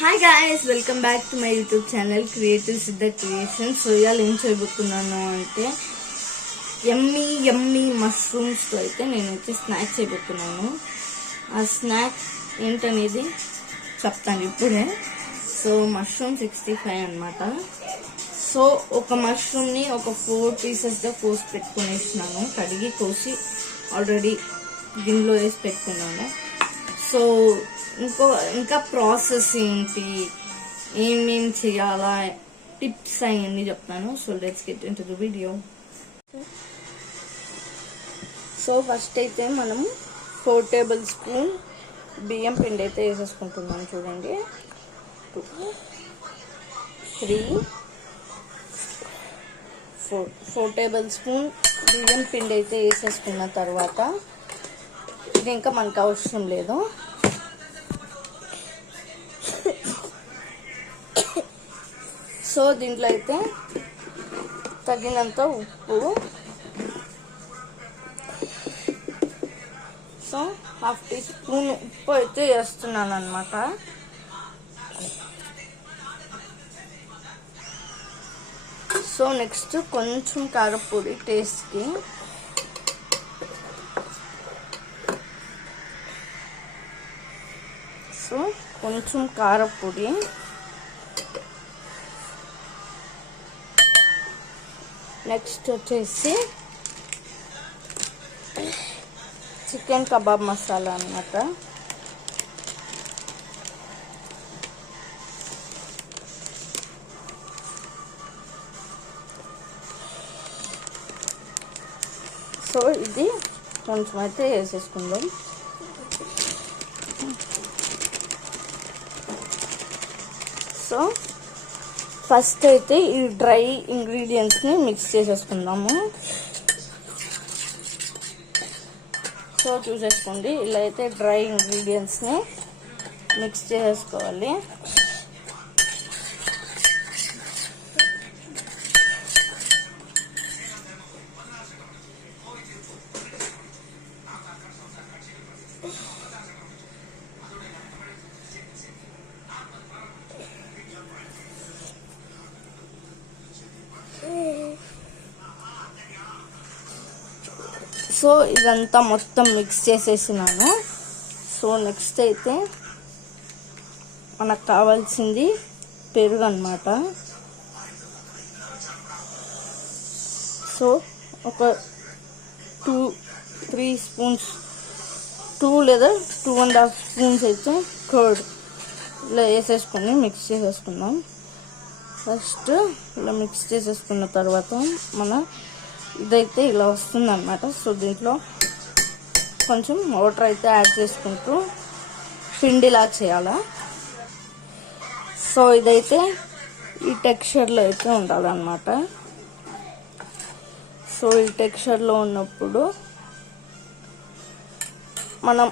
Hi guys, welcome back to my YouTube channel creative సిద్ధ creation. So ఇవాళ ఏం చేయబోతున్నాను అంటే యమ్మీ యమ్మీ మష్రూమ్స్తో అయితే నేనైతే స్నాక్ చేయబోతున్నాను. ఆ స్నాక్ ఏంటనేది చెప్తాను ఇప్పుడే. సో మష్రూమ్ 65 అనమాట. సో ఒక మష్రూమ్ని ఒక 4 పీసెస్గా కోసి పెట్టుకునేసినాను. కడిగి కోసి ఆల్రెడీ గిన్నెలో వేసి పెట్టుకున్నాను. సో ఇంకా ప్రాసెస్ ఏంటి, ఏమేం చేయాలా, టిప్స్ అవన్నీ చెప్తాను. So let's get into the video. So first అయితే మనం 4 టేబుల్ స్పూన్ బియ్యం పిండి అయితే వేసేసుకుంటున్నాను. చూడండి, 2 3 4 టేబుల్ స్పూన్ బియ్యం పిండి అయితే వేసేసుకున్న తర్వాత ఇది ఇంకా మనకు అవసరం లేదు. సో దీంట్లో అయితే తగినంత ఉప్పు, సో 1/2 టీ స్పూన్ ఉప్పు అయితే వేస్తున్నాను అనమాట. సో నెక్స్ట్ కొంచెం కారపొడి టేస్ట్కి. సో కొంచెం కారపొడి, నెక్స్ట్ వచ్చేసి చికెన్ కబాబ్ మసాలా అన్నమాట. సో ఇది కొంచెం అయితే వేసేసుకుందాం. సో ఫస్ట్ అయితే ఈ డ్రై ఇంగ్రీడియంట్స్ని మిక్స్ చేసేసుకుందాము. సో చూసేసుకోండి, ఇలా అయితే డ్రై ఇంగ్రీడియంట్స్ని మిక్స్ చేసేసుకోవాలి. సో ఇదంతా మొత్తం మిక్స్ చేసేసినాను. సో నెక్స్ట్ అయితే మనకు కావాల్సింది పెరుగు అన్నమాట. సో ఒక 2-3 స్పూన్స్, 2 లేదా 2.5 స్పూన్స్ అయితే కర్డ్ ఇలా వేసేసుకొని మిక్స్ చేసేసుకుందాం. ఫస్ట్ ఇలా మిక్స్ చేసేసుకున్న తర్వాత ఇదైతే ఇలా వస్తుంది అన్నమాట. సో దీంట్లో కొంచెం వాటర్ అయితే యాడ్ చేసుకుంటూ పిండిలా చేయాలా. సో ఇదైతే ఈ టెక్స్చర్లో అయితే ఉండాలన్నమాట. సో ఈ టెక్స్చర్లో ఉన్నప్పుడు మనం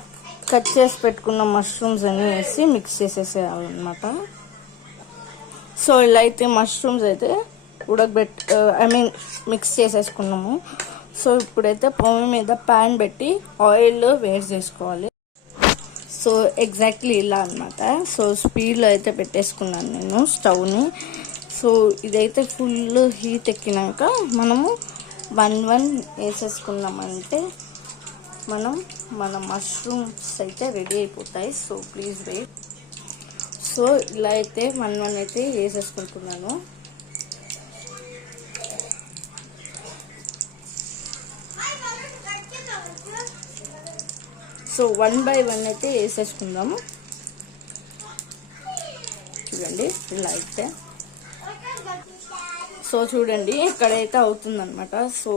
కట్ చేసి పెట్టుకున్న మష్రూమ్స్ అన్నీ వేసి మిక్స్ చేసేసేయాలన్నమాట. సో ఇలా అయితే మష్రూమ్స్ అయితే మిక్స్ చేసేసుకున్నాము. సో ఇప్పుడైతే పొయ్యి మీద ప్యాన్ పెట్టి ఆయిల్ వేడి చేసుకోవాలి. సో ఎగ్జాక్ట్లీ ఇలా అనమాట. సో స్పీడ్లో అయితే పెట్టేసుకున్నాను నేను స్టవ్ని. సో ఇదైతే ఫుల్ హీట్ ఎక్కినాక మనము 1 వేసేసుకున్నామంటే మన మష్రూమ్స్ అయితే రెడీ అయిపోతాయి. So please wait. సో ఇలా అయితే 1 అయితే వేసేసుకుంటున్నాను. సో 1 by 1 అయితే వేసేసుకుందాము. చూడండి ఇలా అయితే. సో చూడండి ఇక్కడైతే అవుతుందన్నమాట. సో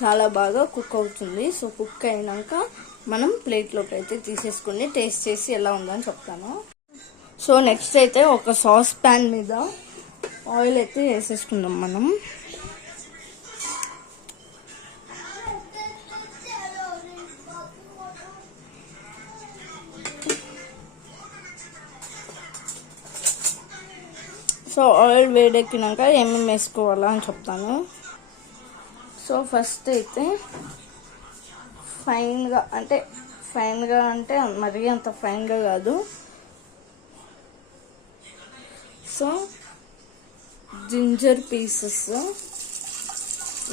చాలా బాగా కుక్ అవుతుంది. సో కుక్ అయినాక మనం ప్లేట్లోకి అయితే తీసేసుకుని టేస్ట్ చేసి ఎలా ఉందని చెప్తాను. సో నెక్స్ట్ అయితే ఒక సాస్ ప్యాన్ మీద ఆయిల్ అయితే వేసేసుకుందాం మనం. సో ఆయిల్ వేడెక్కినాక ఏమేమి వేసుకోవాలా అని చెప్తాను. సో ఫస్ట్ అయితే ఫైన్గా అంటే మరీ అంత ఫైన్గా కాదు, సో జింజర్ పీసెస్,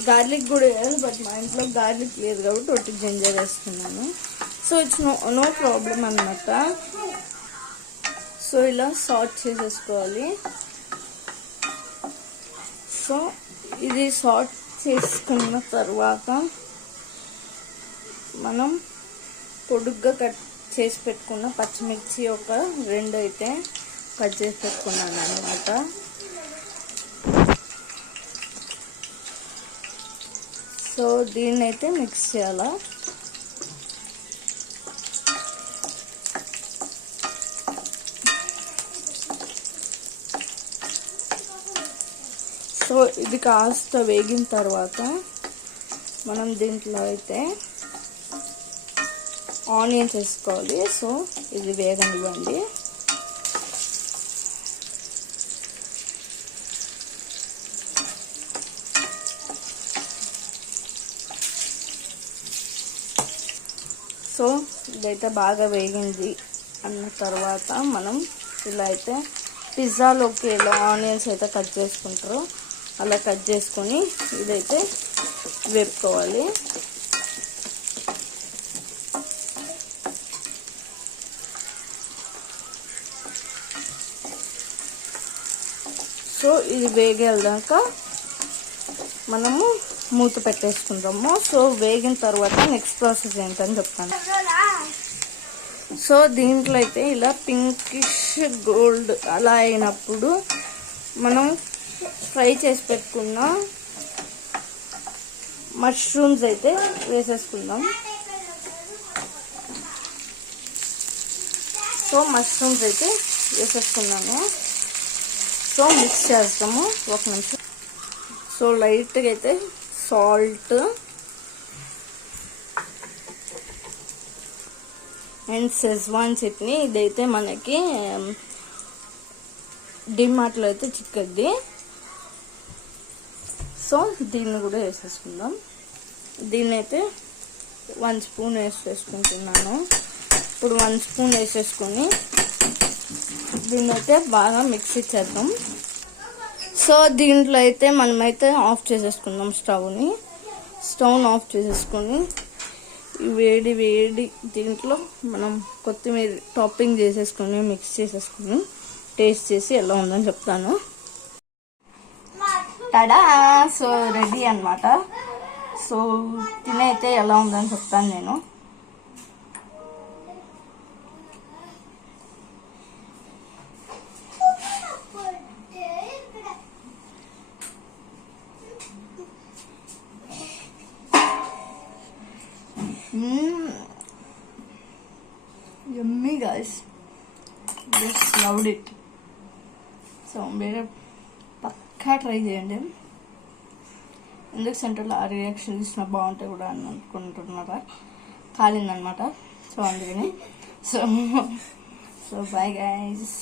గార్లిక్ కూడా వేయాలి, బట్ మా ఇంట్లో గార్లిక్ లేదు కాబట్టి ఒకటి జింజర్ వేస్తున్నాను. సో ఇట్స్ నో ప్రాబ్లం అన్నమాట. సో ఇలా సార్ట్ చేసేసుకోవాలి. సో ఇది సార్ట్ చేసుకున్న తర్వాత మనం పొడుగ్గా కట్ చేసి పెట్టుకున్న పచ్చిమిర్చి ఒక 2 అయితే కట్ చేసి పెట్టుకున్నాను అన్నమాట. సో దీన్ని అయితే మిక్స్ చేయాలా. సో ఇది కాస్త వేగిన తర్వాత మనం దీంట్లో అయితే ఆనియన్స్ వేసుకోవాలి. సో ఇది వేగనివ్వండి. సో ఇదైతే బాగా వేగింది అన్న తర్వాత మనం ఇలా అయితే పిజ్జాలోకి ఇలా ఆనియన్స్ అయితే కట్ చేసుకుంటారో అలా కట్ చేసుకొని ఇదైతే వేపుకోవాలి. సో ఇది వేగేదాకా మనము మూత పెట్టేసుకుంటాము. సో వేగిన తర్వాత నెక్స్ట్ ప్రాసెస్ ఏంటని చెప్తాను. సో దీంట్లో అయితే ఇలా పింకిష్ గోల్డ్ అలా అయినప్పుడు మనం ఫ్రై చేసి పెట్టుకున్న మష్రూమ్స్ అయితే వేసేసుకుందాం. సో మష్రూమ్స్ అయితే వేసేసుకున్నాను. సో మిక్స్ చేస్తాము ఒక నిమిషం. సో లైట్గా అయితే సాల్ట్ అండ్ షెజ్వాన్ చట్నీ, ఇదైతే మనకి డిమార్ట్లో అయితే చిక్కది. సో దీన్ని కూడా వేసేసుకుందాం. దీన్ని అయితే 1 స్పూన్ వేసేసుకుంటున్నాను. ఇప్పుడు 1 స్పూన్ వేసేసుకొని దీన్ని అయితే బాగా మిక్స్ చేద్దాం. సో దీంట్లో అయితే మనమైతే ఆఫ్ చేసేసుకుందాం స్టవ్ని ఆఫ్ చేసేసుకొని వేడి దీంట్లో మనం కొత్తిమీర టాపింగ్ చేసేసుకొని మిక్స్ చేసేసుకొని టేస్ట్ చేసి ఎలా ఉందని చెప్తాను. టడా! సో రెడీ అన్నమాట. సో తినైతే ఎలా ఉందని చెప్తాను నేను. Yummy guys, just loved it. So మీరు పక్కా ట్రై చేయండి. ఎందుకు సెంటర్లో ఆ రియాక్షన్ ఇచ్చిన బాగుంటాయి కూడా అని అనుకుంటున్నారా? కాలిందనమాట. సో అందుకని సో బాయ్ గైస్.